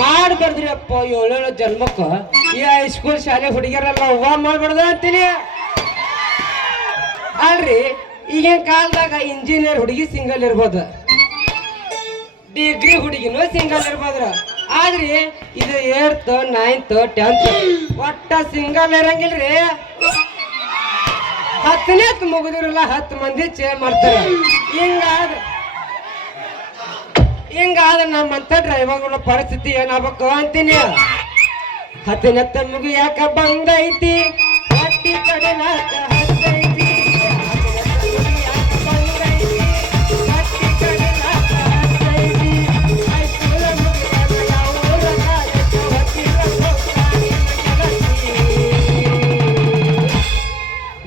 ಮಾಡ್ಬಾರ್ದ್ರಿ ಅಪ್ಪ ಏಳೇಳು ಜನ್ಮಕ್ಕ ಈ ಹೈಸ್ಕೂಲ್ ಶಾಲೆ ಹುಡುಗಿಯರೆಲ್ಲ ಹೂವ ಮಾಡ್ಬಾರ್ದ ಅಂತೀನಿ. ಅಲ್ರಿ ಈಗಿನ ಕಾಲದಾಗ ಇಂಜಿನಿಯರ್ ಹುಡುಗಿ ಸಿಂಗಲ್ ಇರ್ಬೋದು, ಡಿಗ್ರಿ ಹುಡುಗಿನೂ ಸಿಂಗಲ್ ಇರ್ಬೋದ್ರ. ಆದ್ರಿ ಇದು 8th 9th 10th ಒಟ್ಟ ಸಿಂಗಲ್ ಇರಂಗಿಲ್ರಿ. 10ನೇತ್ ಮುಗಿದಿರಲ್ಲ 10 ಮಂದಿ ಚೇರ್ ಮಾಡ್ತಾರೆ. ಹಿಂಗಾದ್ರೆ ನಮ್ಮಂತ ಡ್ರೈವರ್ಗಳ ಪರಿಸ್ಥಿತಿ ಏನಾಗಬೇಕು ಅಂತೀನಿ. 10ನೇತ್ ಮುಗಿಯಾಕ ಬಂದೈತಿ ಹೊಟ್ಟಿ ಕಡಿಲಾಕ ಹತ್ತೈತಿ.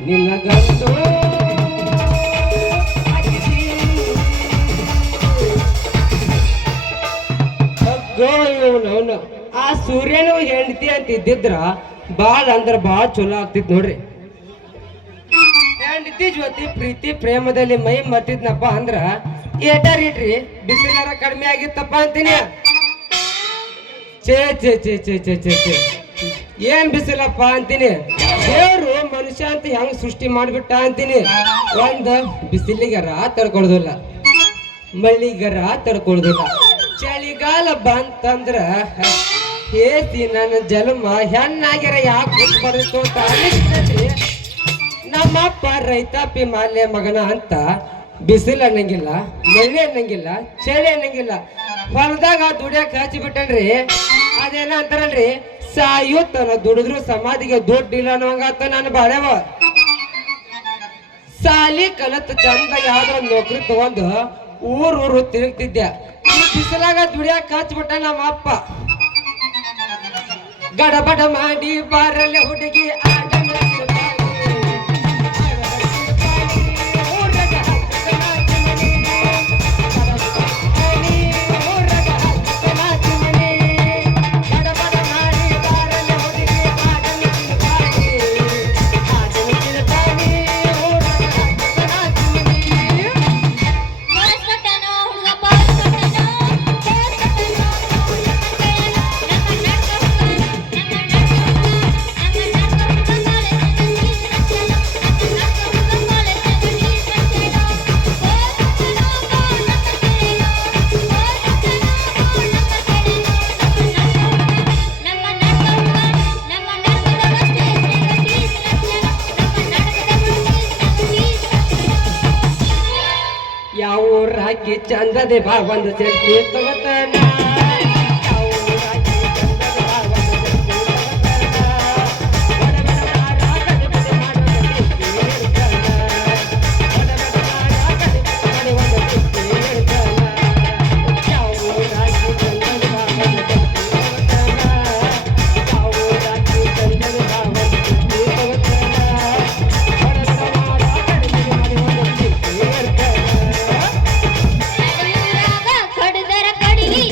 ನಿನಗಂತೂ ಅವನು ಆ ಸೂರ್ಯನು ಹೆಂಡತಿ ಅಂತ ಇದ್ದಿದ್ರ ಬಾಳ ಅಂದ್ರ ಬಾಳ ಚಲೋ ಆಗ್ತಿತ್ ನೋಡ್ರಿ. ಹೆಂಡತಿ ಜೊತೆ ಪ್ರೀತಿ ಪ್ರೇಮದಲ್ಲಿ ಮೈ ಮರ್ತಿದ್ನಪ್ಪ ಅಂದ್ರ ಏಟಾರ್ ಇಟ್ರಿ ಬಿಸಿಲಾರ ಕಡಿಮೆ ಆಗಿತ್ತಪ್ಪ ಅಂತೀನಿ. ಚೇ ಚೇ ಚೇ ಚೇ ಚೇ ಚೇ ಚೇ ಏನ್ ಬಿಸಿಲಪ್ಪ ಅಂತೀನಿ. ದೇವ್ರು ಮನುಷ್ಯ ಅಂತ ಹೆಂಗ್ ಸೃಷ್ಟಿ ಮಾಡ್ಬಿಟ್ಟ ಅಂತೀನಿ. ಒಂದ್ ಬಿಸಿಲಿಗರ ತಡ್ಕೊಳ್ದಿಲ್ಲ, ಮಳ್ಳಿಗರ ತಡ್ಕೊಳ್ದಿಲ್ಲ, ಚಳಿಗಾಲ ಬಂತಂದ್ರ ಹೇಸಿ ನನ್ನ ಜನ್ಮ ಹೆಣ್ಣಾಗ್ಯಾರ ಯಾಕೆ ಬರುತ್ತೋ ಅಂತ ಅನಿಸ್ತೈತಿ. ನಮ್ಮಪ್ಪ ರೈತಾಪಿ ಮಾಲ್ಯ ಮಗನ ಅಂತ ಬಿಸಿಲು ಅನ್ನಂಗಿಲ್ಲ, ಮಳ್ಳಿ ಅನ್ನಂಗಿಲ್ಲ, ಚಳಿ ಅನ್ನಂಗಿಲ್ಲ. ಹೊಲದಾಗ ದುಡಿಯಕ್ ಹಚ್ಚಿ ಬಿಟ್ಟನ್ರಿ. ಅದೇನ ಅಂತಾರಲ್ರಿ, ಸಾಯುತ್ತನ ದುಡಿದ್ರು ಸಮಾಧಿಗೆ ದುಡ್ಡು ಇಲ್ಲ ಅನ್ನೋಂಗಾತ ನಾನು ಬಾಳೆವ. ಸಾಲಿ ಕಲತ್ ಚಂದ ಯಾವ್ದ್ರ ನೌಕರಿ ತಗೊಂಡು ಊರು ತಿರುಗ್ತಿದ್ದೆ. ಈ ಬಿಸಿಲಾಗ ದುಡಿಯಾಕ ಹಚ್ಬಿಟ್ಟ ನಮ್ಮ ಅಪ್ಪ. ಗಡಬಡ ಮಾಡಿ ಬಾರಲ್ಲ ಹುಡುಗಿ ಯಾವ ರಾಕಿ ಚಂದದೆ ಬಾ ಒಂದು ಸೆಲ್ಫಿ ತಗೋತಾನ. ಕಡದರ ಕಡಿವಿ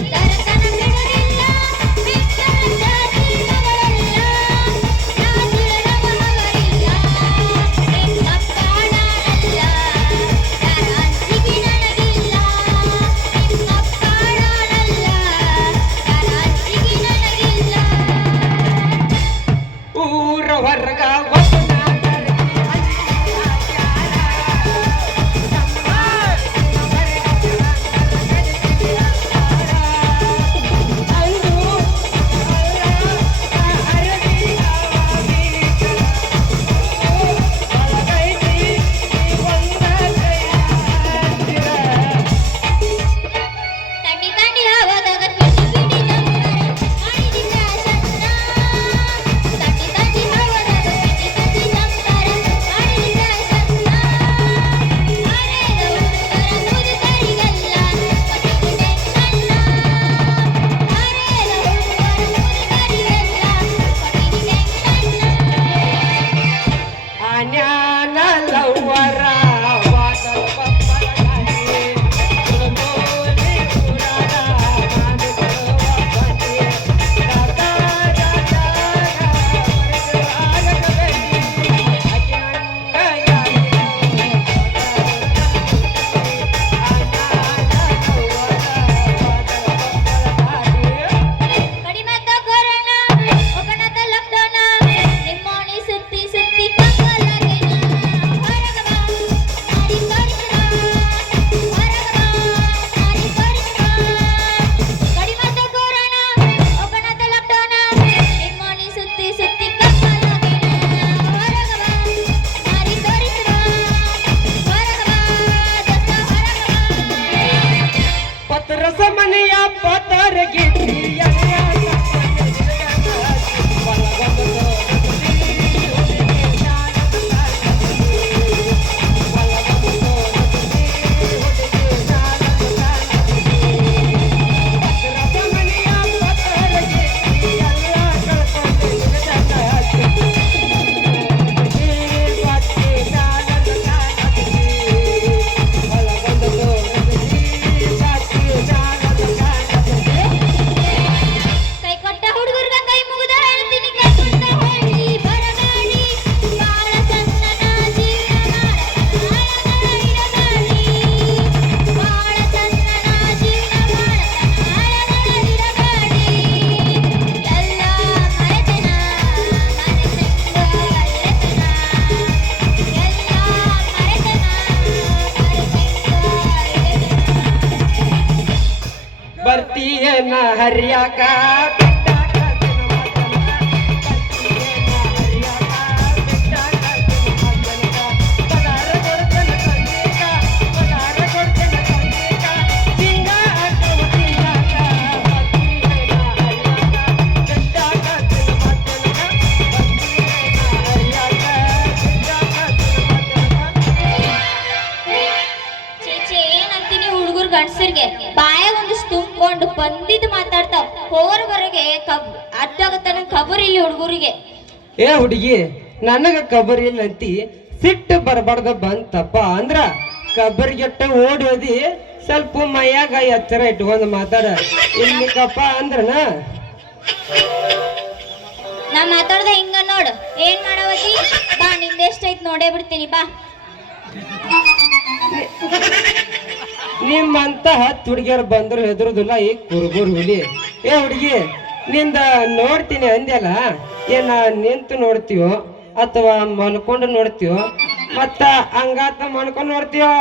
ಪತ್ರಸ ಮನೆಯ ಪತರಗಿತ್ತಿ ಬರ್ತೀಯನ ಹರಿಯಾಕ ಗಂಡಸರಿಗೆ ಬಾಯ ಒಂದಿಷ್ಟು ತುಂಬಿಕೊಂಡು ಬಂದಿದ್ದು ಮಾತಾಡ್ತಾವ ಹೋರ್ವರೆಗೆ ಅರ್ಧಾಗತನ ಖಬರ್ ಇಲ್ಲಿ ಹುಡುಗರಿಗೆ. ಏ ಹುಡುಗಿ ನನಗ ಕಬರಿ ಇಲ್ಲ ಅಂತಿ ಸಿಟ್ಟು ಬರಬಾರ್ದ ಬಂತಪ್ಪ ಅಂದ್ರ ಕಬರಿಗೆಟ್ಟ ಓಡೋದಿ ಸ್ವಲ್ಪ ಮೈಯಾಗ ಎಚ್ಚರ ಇಟ್ಕೊಂಡ್ ಮಾತಾಡ ಇಲ್ಲಿಕಪ್ಪ ಅಂದ್ರನ ನಾ ಮಾತಾಡ್ದ ಹಿಂಗ ನೋಡು ಏನ್ ಮಾಡವತಿ ಬಾ ನಿಂದೆಷ್ಟೈತ್ ನೋಡೇ ಬಿಡ್ತೀನಿ ಬಾ. ನಿಮ್ಮಂತ 10 ಹುಡುಗಿಯರು ಬಂದ್ರು ಹೆದರುದಿಲ್ಲ ಈ ಕುರುಬುರ್ ಹುಲಿ. ಏ ಹುಡುಗಿ ನಿಂದ ನೋಡ್ತೀನಿ ಅಂದ್ಯಲ್ಲ ಏನ ನಿಂತು ನೋಡ್ತೀವೋ ಅಥವಾ ಮಲ್ಕೊಂಡು ನೋಡ್ತೀವೋ ಮತ್ತ ಹಂಗಾತ ಮಲ್ಕೊಂಡು ನೋಡ್ತೀವೋ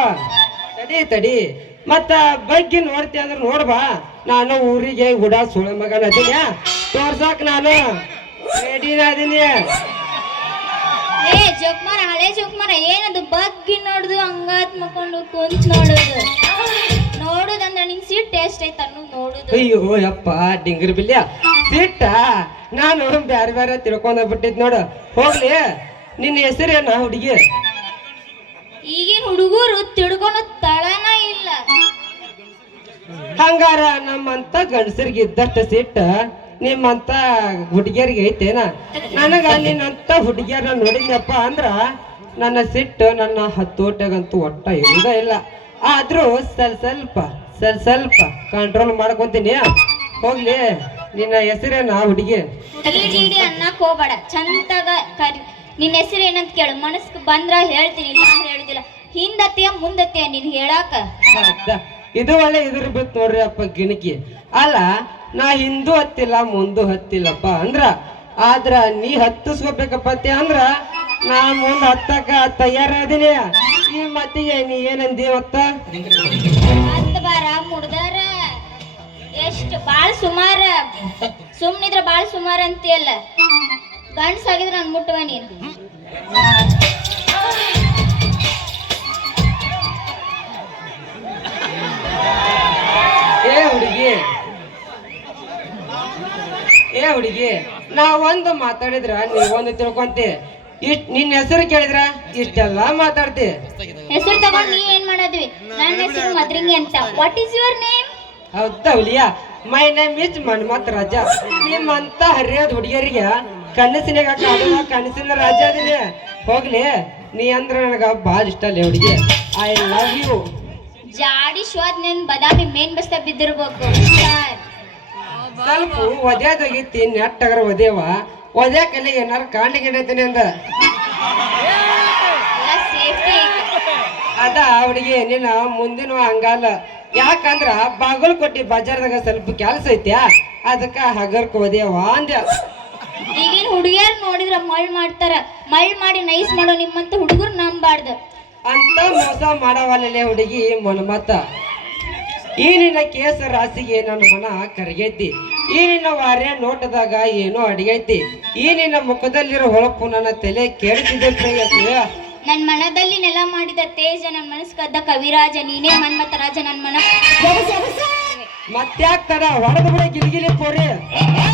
ತಡಿ ತಡಿ ಮತ್ತ ಬಗ್ಗೆ ನೋಡ್ತೀಯ ಅಂದ್ರೆ ನೋಡ್ಬಾ ನಾನು ಊರಿಗೆ ಗುಡ ಸುಳ ಮಗನ ಅದೀನಿ ತೋರ್ಸಾಕ್ ನಾನು ರೆಡಿನ ಅದೀನಿ. ಏ ಜೋಕ್ಮಾರ ಹಳೆ ಜೋಕ್ಮಾರ ಏನದು ಬಗ್ಗಿ ನೋಡುದು ಹಂಗಾತ್ ಮಕ್ಕೊಂಡು ಕುಂತ್ ನೋಡುದು ನೋಡುದಂದ್ರ ನಿನ್ ಸೀಟ್ ಟೇಸ್ಟ್ ಐತ ನೋಡುದು. ಅಯ್ಯೋ ಯಪ್ಪ ಡಿಂಗರ್ ಬಿಲ್ಯ ಸಿಟ್ಟ ನಾನು ಬ್ಯಾರೆ ಬ್ಯಾರೆ ತಿಳ್ಕೊಂಡ ಬಿಟ್ಟಿದ್ ನೋಡು. ಹೋಗ್ಲಿ ನಿನ್ನ ಹೆಸರೇನ ಹುಡುಗಿ? ಈಗಿನ ಹುಡುಗರು ತಿಳ್ಕೊಳೋ ತಳನ ಇಲ್ಲ. ಹಂಗಾರ ನಮ್ಮಂತ ಗಂಡಸರಿಗೆ ಇದ್ದಷ್ಟ ಸಿಟ್ಟ ನಿಮ್ಮಂತ ಹುಡುಗಿಯರಿಗೆ ಐತೇನ? ನನಗ ನಿನ್ನಂತ ಹುಡುಗಿಯರ ನೋಡಿದ್ನಪ್ಪ ಅಂದ್ರ ನನ್ನ ಸಿಟ್ಟು ನನ್ನ ಹತ್ತೋಟಗಂತೂ ಒಟ್ಟ ಇರುದ ಇಲ್ಲ. ಆದ್ರೂ ಸ್ವಲ್ಪ ಕಂಟ್ರೋಲ್ ಮಾಡ್ಕೊಂತೀನಿ. ಹೋಗ್ಲಿ ನಿನ್ನ ಹೆಸರೇನ ಹುಡುಗಿ? ಅನ್ನಕ್ ಹೋಗ್ಬೇಡ ಚಂದಾಗ ಕರಿ. ನಿನ್ನ ಹೆಸರು ಏನಂತ ಕೇಳು ಮನಸ್ಕ್ ಬಂದ್ರ ಹೇಳ್ತೀನಿ ಇಲ್ಲ ಅಂದ್ರೆ ಹೇಳುದಿಲ್ಲ. ಹಿಂದತ್ತೆಯ ಮುಂದತ್ತೆಯ ನೀನ್ ಹೇಳಾಕ ಇದು ಒಳ್ಳೆ ಇದ್ರ ಬಿತ್ತು ನೋಡ್ರಿ ಅಪ್ಪ ಗಿಣಕಿ. ಅಲ್ಲ ನಾ ಹಿಂದೂ ಹತ್ತಿಲ್ಲ ಮುಂದೂ ಹತ್ತಿಲ್ಲಪ್ಪ ಅಂದ್ರ ಆದ್ರ ನೀ ಹತ್ತಿಸ್ಕೋಬೇಕಪ್ಪತ್ತೆ ಅಂದ್ರ ನಾ ಮುಂದ್ ಹತ್ತಕ ತಯಾರದೀನಿ. ಈ ಮತ್ತಿಗೆ ನೀ ಏನಂದಿ ಮತ್ತ? ಹತ್ತ ಬಾರ ಮುಡ್ದಾರ ಎಷ್ಟ್ ಬಾಳ್ ಸುಮಾರ ಸುಮ್ನಿದ್ರ ಬಾಳ್ ಸುಮಾರ ಅಂತೀಯಲ್ಲ. ಗಂಡ್ಸಾಗಿದ್ರ ನನ್ ಮುಟ್ಟವ ನೀನು. ಏ ಹುಡುಗಿ ನಾ ಒಂದು ಮಾತಾಡಿದ್ರ ನೀವೊಂದು ತಿಳ್ಕೊಂತಿ. ನಿನ್ನ ಹೆಸರು ಕೇಳಿದ್ರ ಇಷ್ಟೆಲ್ಲ ಮಾತಾಡ್ತಿ. ಹೆಸರು ತಗೊಂಡ್ ನೀ ಏನ್ ಮಾಡದ್ವಿ? ನನ್ನ ಹೆಸರು ಮದ್ರಿಂಗಿ ಅಂತ. What is your name? ಹೌದಾ Huliya? My name is Manmath ರಾಜ. ನಿಮ್ಮಂತ ಹರಿಯದ ಹುಡುಗಿಯರಿಗೆ ಕನಸಿನಾಗ ಕನಸಿನ ರಾಜ ಅದೀನಿ. ಹೋಗ್ಲಿ ನೀ ಅಂದ್ರ ನನಗ ಬಾಳ ಇಷ್ಟ ಅಲ್ಲೇ ಹುಡುಗಿ. I love you. ಜಾಡಿ ಶ್ವಾದ್ ನನ್ ಬದಾಮಿ ಮೇನ್ ಬಸ್ತ ಬಿದ್ದಿರ್ಬೇಕು. ಸ್ವಲ್ಪ ಒದ್ಯಾದೋಗಿತ್ತಿ ನೆಟ್ಟಗರ ಒದೇವ ಒದ್ಯಾಕಲ್ಲಿ ಏನಾರು ಕಾಣ್ಲಿಕ್ಕೆ ಏನೈತೀನಿ ಅಂದ ಅದ ಹುಡುಗಿ ನಿನ್ನ ಮುಂದಿನ ಹಂಗಲ್ಲ. ಯಾಕಂದ್ರ ಬಾಗಲಕೋಟೆ ಬಜಾರ್ದಾಗ ಸ್ವಲ್ಪ ಕೆಲಸ ಐತ್ಯಾ ಅದಕ್ಕ ಹಗರ್ಕ ಒದೇವ ಅಂದ್ಯ. ಈಗಿನ ಹುಡುಗಿಯರ್ ನೋಡಿದ್ರ ಮಳ್ ಮಾಡ್ತಾರ. ಮಳ್ ಮಾಡಿ ನೈಸ್ ಮಾಡೋ ನಿಮ್ಮಂತ ಹುಡುಗರು ನಂಬಾರ್ದು ಅಂತ ಮೋಸ ಮಾಡವಲ್ಲೇ ಹುಡುಗಿ ಮನ್ಮತ್ತ. ಈ ನಿನ್ನ ಕೇಸ ರಾಸಿಗೆ ನನ್ನ ಮನ ಕರಗೈತಿ. ಈ ನಿನ್ನ ವಾರ್ಯ ನೋಟದಾಗ ಏನೋ ಅಡಿಗೈತಿ. ಈ ನಿನ್ನ ಮುಖದಲ್ಲಿರೋ ಹೊಳಪು ನನ್ನ ತಲೆ ಕೆಡಿಸಿದೆ ಪ್ರೇಯಸಿ. ನನ್ ಮನದಲ್ಲಿ ನೆಲ ಮಾಡಿದ ತೇಜ, ನನ್ನ ಮನಸ್ಸು ಕದ್ದ ಕವಿರಾಜ ನೀನೇ ಮನ್ಮತ ರಾಜ. ನನ್ನ ಮನ ಮತ್ತ್ಯಾಕ್ ತಡ ಹೊಡೆದ್ ಬಿಡ ಗಿಲಿಗಿಲಿ ಪೋರಿ ಆಹಾ